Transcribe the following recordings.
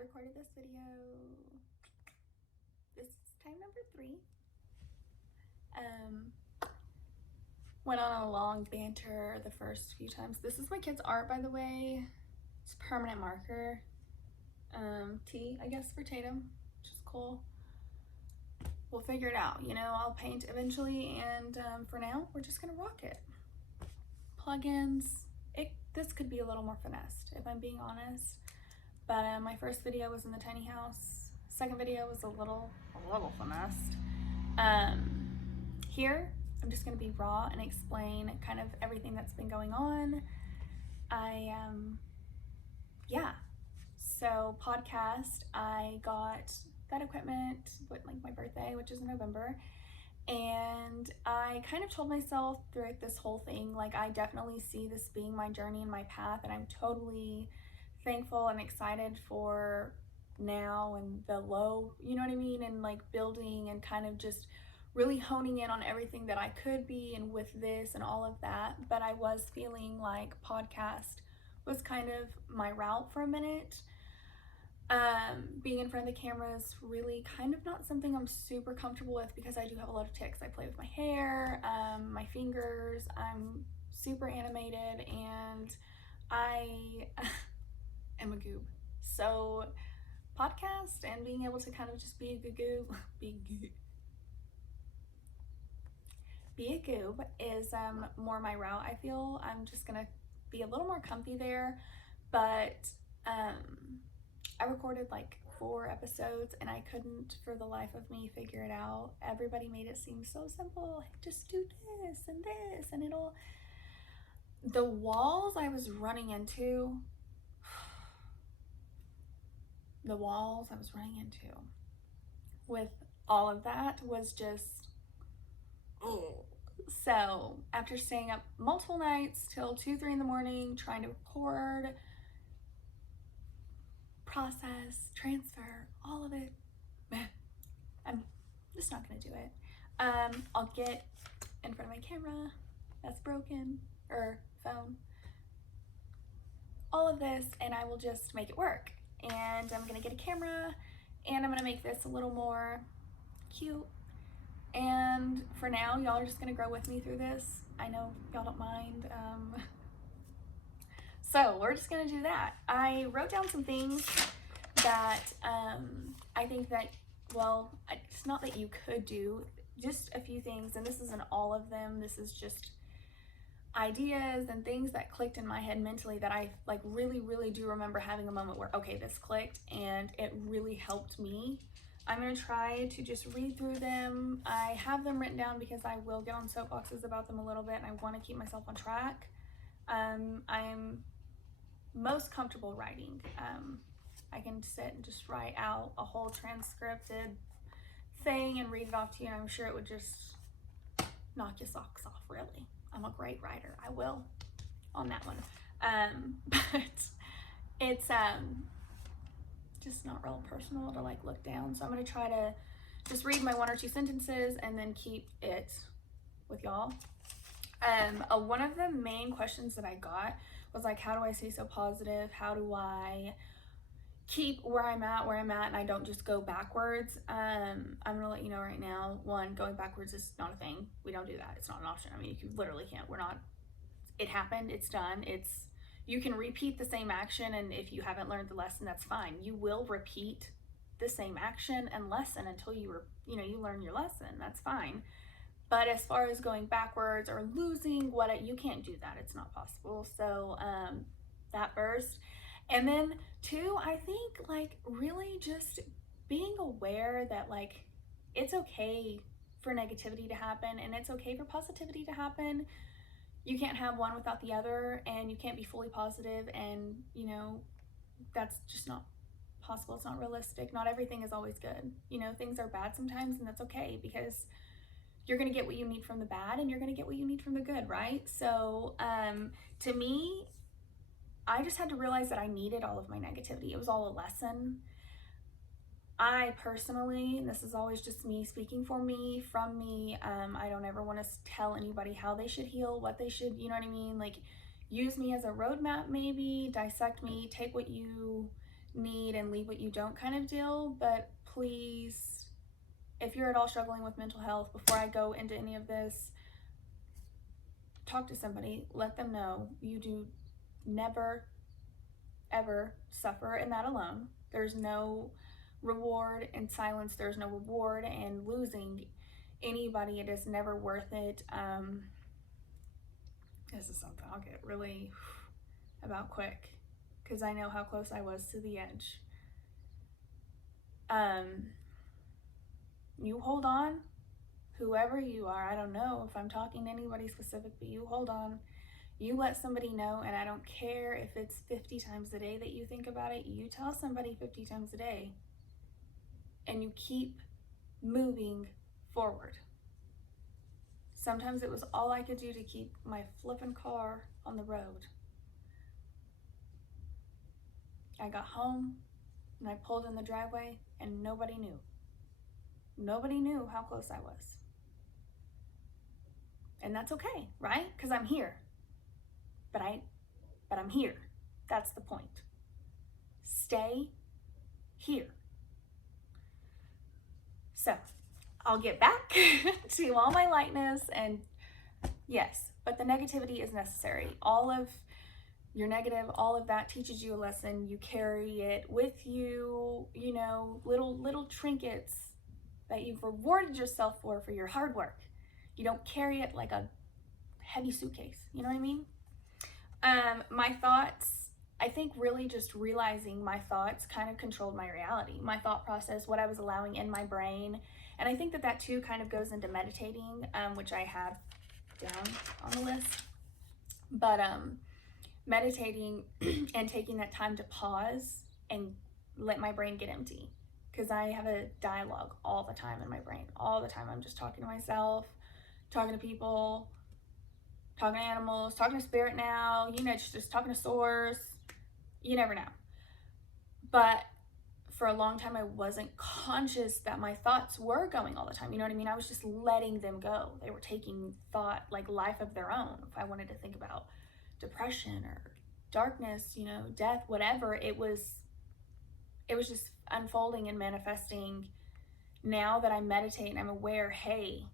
recorded this video. This is time number 3. Went on a long banter the first few times. This is my kid's art, by the way. It's permanent marker. T, I guess, for Tatum, which is cool. We'll figure it out, you know, I'll paint eventually, and for now, we're just gonna rock it. Plugins, this could be a little more finessed, if I'm being honest. But my first video was in the tiny house. Second video was a little finessed. Here, I'm just gonna be raw and explain kind of everything that's been going on. Yeah. So podcast, I got that equipment with like my birthday, which is in November. And I kind of told myself throughout this whole thing, like, I definitely see this being my journey and my path, and I'm totally thankful and excited for now and the low, you know what I mean, and like building and kind of just really honing in on everything that I could be and with this and all of that. But I was feeling like podcast was kind of my route for a minute. Being in front of the camera is really kind of not something I'm super comfortable with because I do have a lot of tics. I play with my hair, my fingers, I'm super animated, and I am a goob. So podcast and being able to kind of just be a goob, be a goob is more my route. I feel I'm just gonna be a little more comfy there, but I recorded like 4 episodes and I couldn't for the life of me figure it out. Everybody made it seem so simple. Just do this and it'll... The walls I was running into, with all of that was just, oh. So after staying up multiple nights till 2-3 in the morning trying to record, process, transfer, all of it, I'm just not gonna do it. I'll get in front of my camera that's broken, or phone, all of this, and I will just make it work. And I'm gonna get a camera and I'm gonna make this a little more cute. And for now, y'all are just gonna grow with me through this. I know y'all don't mind. So we're just gonna do that. I wrote down some things that I think that, well, it's not that you could do, just a few things, and this isn't all of them. This is just ideas and things that clicked in my head mentally that I like really do remember having a moment where, okay, this clicked and it really helped me. I'm gonna try to just read through them. I have them written down because I will get on soapboxes about them a little bit and I want to keep myself on track. I'm most comfortable writing. I can sit and just write out a whole transcripted thing and read it off to you, and I'm sure it would just knock your socks off, really. I'm a great writer. I will on that one. But it's just not real personal to like look down. So I'm gonna try to just read my 1 or 2 sentences and then keep it with y'all. One of the main questions that I got was like, how do I stay so positive? How do I keep where I'm at and I don't just go backwards? I'm gonna let you know right now, 1, going backwards is not a thing. We don't do that. It's not an option. I mean, you literally can't. It happened, it's done. You can repeat the same action, and if you haven't learned the lesson, that's fine. You will repeat the same action and lesson until you learn your lesson. That's fine. But as far as going backwards or losing you can't do that. It's not possible. So that first. And then 2, I think like really just being aware that like it's okay for negativity to happen and it's okay for positivity to happen. You can't have one without the other, and you can't be fully positive, and you know, that's just not possible. It's not realistic. Not everything is always good. You know, things are bad sometimes, and that's okay, because you're gonna get what you need from the bad and you're gonna get what you need from the good, right? So to me, I just had to realize that I needed all of my negativity. It was all a lesson. I personally, and this is always just me speaking from me, I don't ever want to tell anybody how they should heal, what they should, you know what I mean? Like, use me as a roadmap, maybe, dissect me, take what you need and leave what you don't kind of deal. But please, if you're at all struggling with mental health, before I go into any of this, talk to somebody, let them know you do never ever suffer in that alone. There's no reward in silence, there's no reward in losing anybody. It is never worth it. This is something I'll get really about quick, because I know how close I was to the edge. You hold on, whoever you are. I don't know if I'm talking to anybody specific, but you hold on. You let somebody know, and I don't care if it's 50 times a day that you think about it. You tell somebody 50 times a day, and you keep moving forward. Sometimes it was all I could do to keep my flipping car on the road. I got home, and I pulled in the driveway, and nobody knew. Nobody knew how close I was. And that's okay, right? Because I'm here. But I'm here. That's the point. Stay here. So I'll get back to all my lightness, and yes, but the negativity is necessary. All of your negative, all of that teaches you a lesson. You carry it with you, you know, little trinkets that you've rewarded yourself for your hard work. You don't carry it like a heavy suitcase. You know what I mean? My thoughts, I think really just realizing my thoughts kind of controlled my reality, my thought process, what I was allowing in my brain. And I think that too kind of goes into meditating, which I have down on the list. But meditating and taking that time to pause and let my brain get empty. Because I have a dialogue all the time in my brain. All the time I'm just talking to myself, talking to people, talking to animals, talking to spirit now, you know, just talking to source. You never know. But for a long time, I wasn't conscious that my thoughts were going all the time. You know what I mean? I was just letting them go. They were taking thought, like life of their own. If I wanted to think about depression or darkness, you know, death, whatever, it was just unfolding and manifesting. Now that I meditate and I'm aware, hey,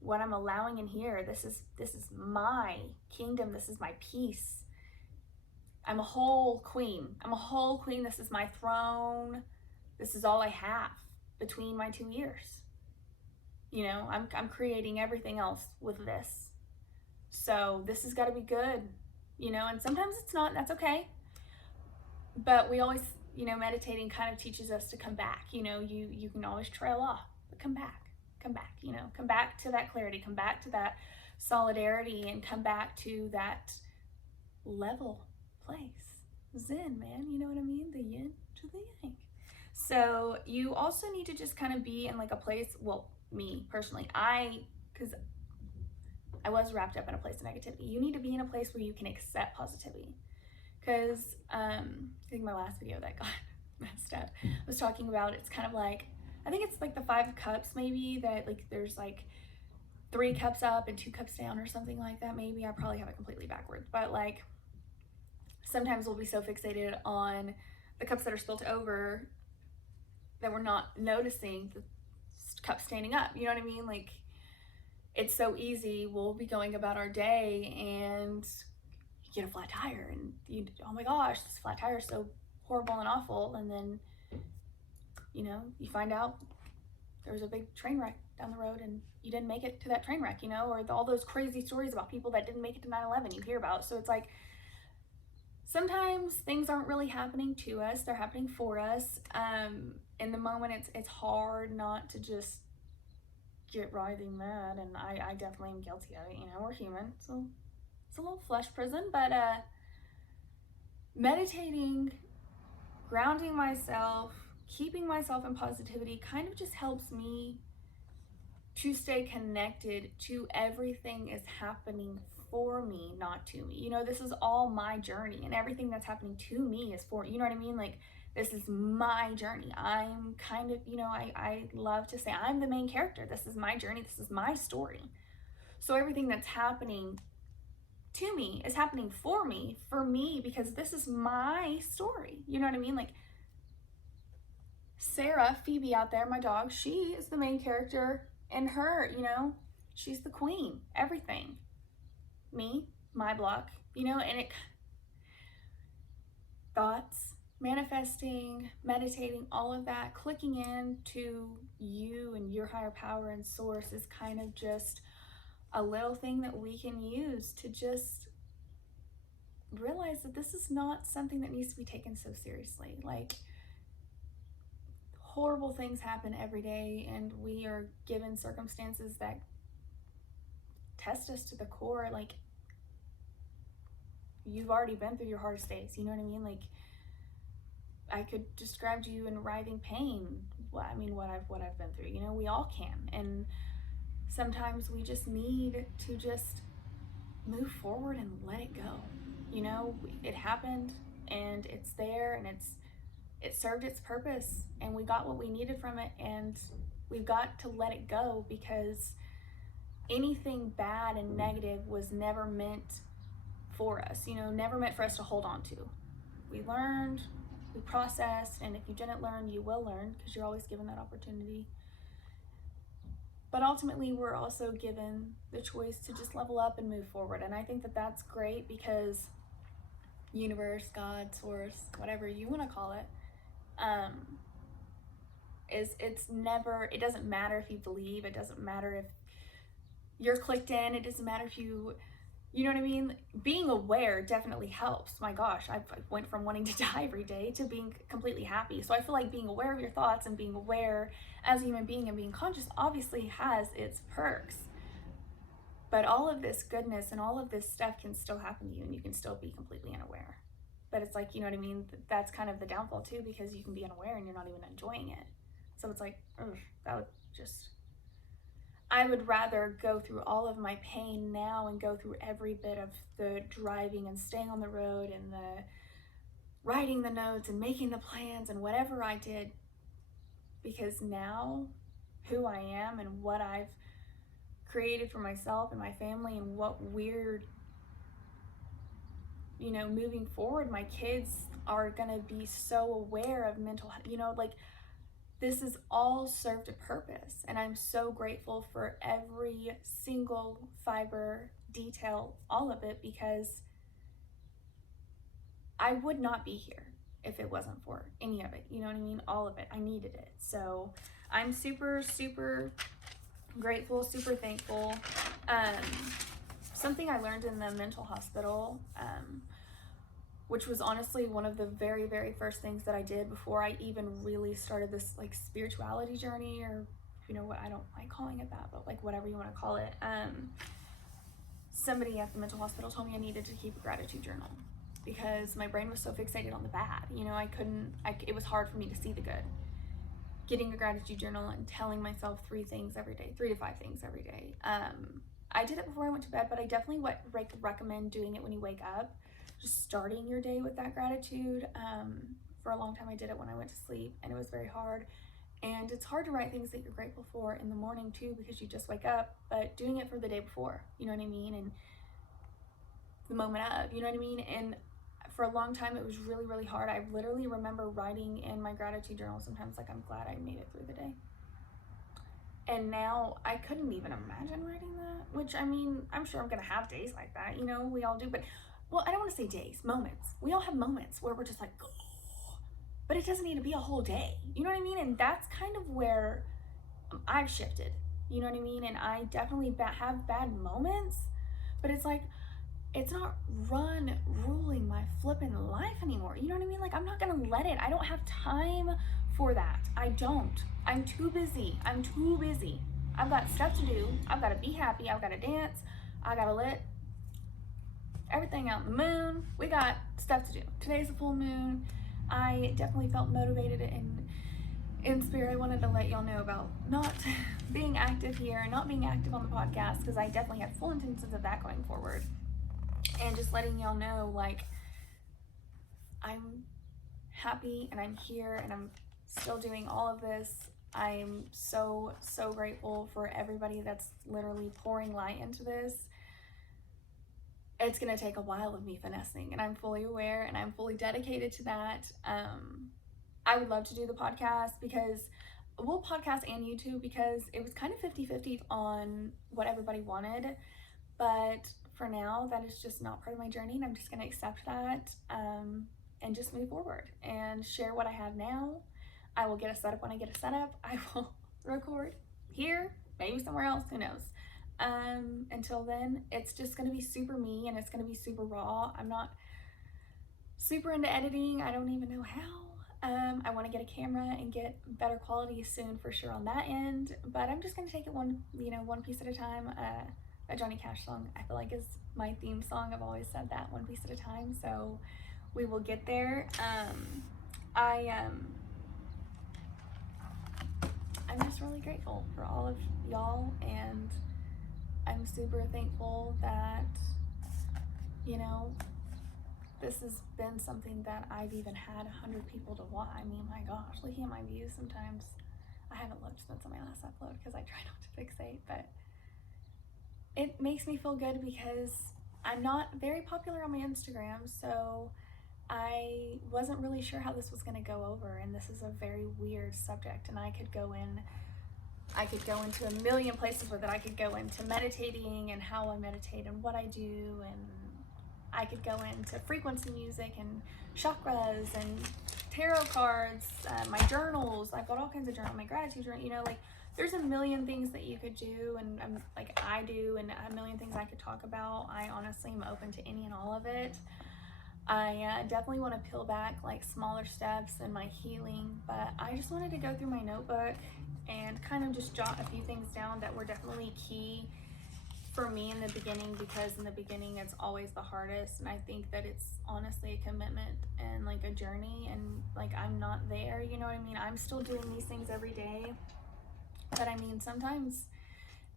what I'm allowing in here, this is my kingdom, this is my peace. I'm a whole queen. This is my throne. This is all I have between my 2 ears. You know, I'm creating everything else with this. So this has got to be good, you know, and sometimes it's not, that's okay. But we always, you know, meditating kind of teaches us to come back. You know, you can always trail off, but come back, you know, come back to that clarity, come back to that solidarity, and come back to that level place. Zen, man, you know what I mean? The yin to the yang. So you also need to just kind of be in like a place, well, me personally, because I was wrapped up in a place of negativity. You need to be in a place where you can accept positivity. Because I think my last video that got messed up was talking about, it's kind of like, I think it's like the 5 cups maybe, that like there's like 3 cups up and 2 cups down or something like that. Maybe I probably have it completely backwards, but like sometimes we'll be so fixated on the cups that are spilt over that we're not noticing the cup standing up. You know what I mean? Like, it's so easy. We'll be going about our day and you get a flat tire and you, oh my gosh, this flat tire is so horrible and awful. And then, you know, you find out there was a big train wreck down the road and you didn't make it to that train wreck, you know, or all those crazy stories about people that didn't make it to 9/11 you hear about. So it's like, sometimes things aren't really happening to us, they're happening for us. In the moment, it's hard not to just get writhing mad, and I definitely am guilty of it. You know, we're human, so it's a little flesh prison. But meditating, grounding myself, keeping myself in positivity kind of just helps me to stay connected to everything is happening for me, not to me. You know, this is all my journey, and everything that's happening to me is for, you know what I mean? Like, this is my journey. I'm kind of, you know, I love to say I'm the main character. This is my journey. This is my story. So everything that's happening to me is happening for me, because this is my story. You know what I mean? Like, Sarah, Phoebe out there, my dog, she is the main character, and her, you know, she's the queen, everything. Me, my block, you know, and it, thoughts, manifesting, meditating, all of that, clicking in to you and your higher power and source is kind of just a little thing that we can use to just realize that this is not something that needs to be taken so seriously. Like, horrible things happen every day, and we are given circumstances that test us to the core. Like, you've already been through your hardest days, you know what I mean? Like, I could describe to you in writhing pain what I've been through. You know, we all can, and sometimes we just need to just move forward and let it go. You know, it happened, and it's there, and it served its purpose, and we got what we needed from it, and we've got to let it go, because anything bad and negative was never meant for us, you know, never meant for us to hold on to. We learned, we processed, and if you didn't learn, you will learn, because you're always given that opportunity. But ultimately, we're also given the choice to just level up and move forward. And I think that that's great, because universe, God, source, whatever you want to call it, it doesn't matter if you believe, it doesn't matter if you're clicked in, it doesn't matter if you know what I mean? Being aware definitely helps. My gosh, I went from wanting to die every day to being completely happy. So I feel like being aware of your thoughts and being aware as a human being and being conscious obviously has its perks. But all of this goodness and all of this stuff can still happen to you, and you can still be completely unaware. But it's like, you know what I mean? That's kind of the downfall too, because you can be unaware and you're not even enjoying it. So it's like, that would just... I would rather go through all of my pain now and go through every bit of the driving and staying on the road and the writing the notes and making the plans and whatever I did, because now who I am and what I've created for myself and my family and what we're, you know, moving forward, my kids are gonna be so aware of mental health, you know, like, this is all served a purpose, and I'm so grateful for every single fiber, detail, all of it, because I would not be here if it wasn't for any of it, you know what I mean? All of it. I needed it. So I'm super, super grateful, super thankful. Something I learned in the mental hospital, which was honestly one of the very, very first things that I did before I even really started this like spirituality journey, or, you know what, I don't like calling it that, but like whatever you want to call it. Somebody at the mental hospital told me I needed to keep a gratitude journal, because my brain was so fixated on the bad. You know, it was hard for me to see the good. Getting a gratitude journal and telling myself 3 to 5 things every day. I did it before I went to bed, but I definitely recommend doing it when you wake up. Just starting your day with that gratitude. For a long time I did it when I went to sleep, and it was very hard. And it's hard to write things that you're grateful for in the morning too, because you just wake up, but doing it for the day before, you know what I mean? And the moment of, you know what I mean? And for a long time it was really, really hard. I literally remember writing in my gratitude journal sometimes, like, I'm glad I made it through the day. And now I couldn't even imagine writing that, which, I mean, I'm sure I'm gonna have days like that, you know, we all do, but, well, I don't want to say days, moments. We all have moments where we're just like, oh, but it doesn't need to be a whole day, you know what I mean? And that's kind of where I've shifted, you know what I mean? And I definitely have bad moments, but it's like, it's not ruling my flipping life anymore, you know what I mean? Like, I'm not gonna let it. I don't have time for that. I don't. I'm too busy. I've got stuff to do. I've got to be happy. I've got to dance. I got to let everything out in the moon. We got stuff to do. Today's a full moon. I definitely felt motivated and in spirit. I wanted to let y'all know about not being active here, not being active on the podcast, because I definitely had full intentions of that going forward. And just letting y'all know, like, I'm happy and I'm here and I'm still doing all of this. I'm so, so grateful for everybody that's literally pouring light into this. It's gonna take a while of me finessing, and I'm fully aware and I'm fully dedicated to that. I would love to do the podcast because we'll podcast and YouTube because it was kind of 50-50 on what everybody wanted. But for now, that is just not part of my journey, and I'm just going to accept that and just move forward and share what I have now. I will get a setup when I get a setup. I will record here, maybe somewhere else, who knows. Until then, it's just going to be super me, and it's going to be super raw. I'm not super into editing. I don't even know how. I want to get a camera and get better quality soon for sure on that end, but I'm just going to take it one piece at a time. A Johnny Cash song, I feel like, is my theme song. I've always said that, one piece at a time, so we will get there. I'm just really grateful for all of y'all, and I'm super thankful that, you know, this has been something that I've even had 100 people to watch. I mean, my gosh, looking at my views sometimes, I haven't looked since my last upload because I try not to fixate, but it makes me feel good because I'm not very popular on my Instagram, so I wasn't really sure how this was going to go over, and this is a very weird subject, and I could go into a million places with it. I could go into meditating and how I meditate and what I do, and I could go into frequency music and chakras and tarot cards, my journals. I've got all kinds of journals, my gratitude journal, you know, like there's a million things that you could do, and like I do, and a million things I could talk about. I honestly am open to any and all of it. I definitely want to peel back like smaller steps in my healing, but I just wanted to go through my notebook and kind of just jot a few things down that were definitely key for me in the beginning, because in the beginning it's always the hardest, and I think that it's honestly a commitment and like a journey, and like I'm not there, you know what I mean? I'm still doing these things every day, but I mean, sometimes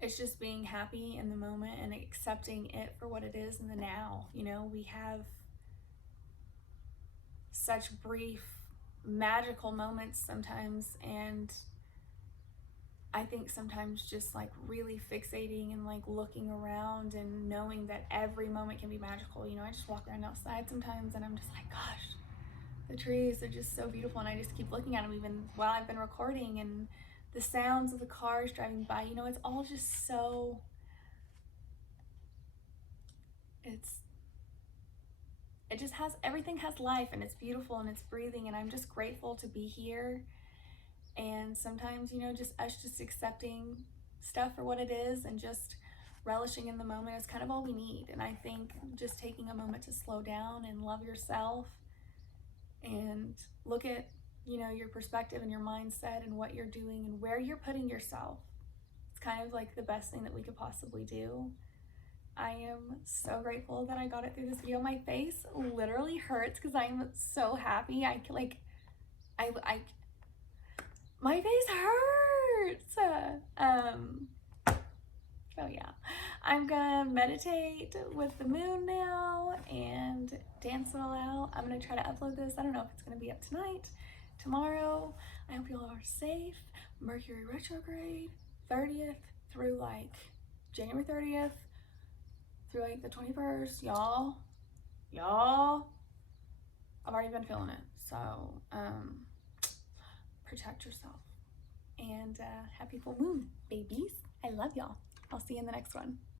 it's just being happy in the moment and accepting it for what it is in the now. You know, we have such brief magical moments sometimes, and I think sometimes just like really fixating and like looking around and knowing that every moment can be magical. You know, I just walk around outside sometimes and I'm just like, gosh, the trees are just so beautiful, and I just keep looking at them even while I've been recording, and the sounds of the cars driving by, you know, it's all just so, it just has, everything has life, and it's beautiful and it's breathing, and I'm just grateful to be here. And sometimes, you know, just us just accepting stuff for what it is and just relishing in the moment is kind of all we need. And I think just taking a moment to slow down and love yourself and look at, you know, your perspective and your mindset and what you're doing and where you're putting yourself, it's kind of like the best thing that we could possibly do. I am so grateful that I got it through this video. My face literally hurts because I'm so happy. My face hurts. Oh yeah. I'm gonna meditate with the moon now and dance it all out. I'm gonna try to upload this. I don't know if it's gonna be up tonight, tomorrow. I hope you all are safe. Mercury retrograde, 30th through like January 30th through like the 21st. Y'all, I've already been feeling it. So, protect yourself, and happy full moon, babies. I love y'all. I'll see you in the next one.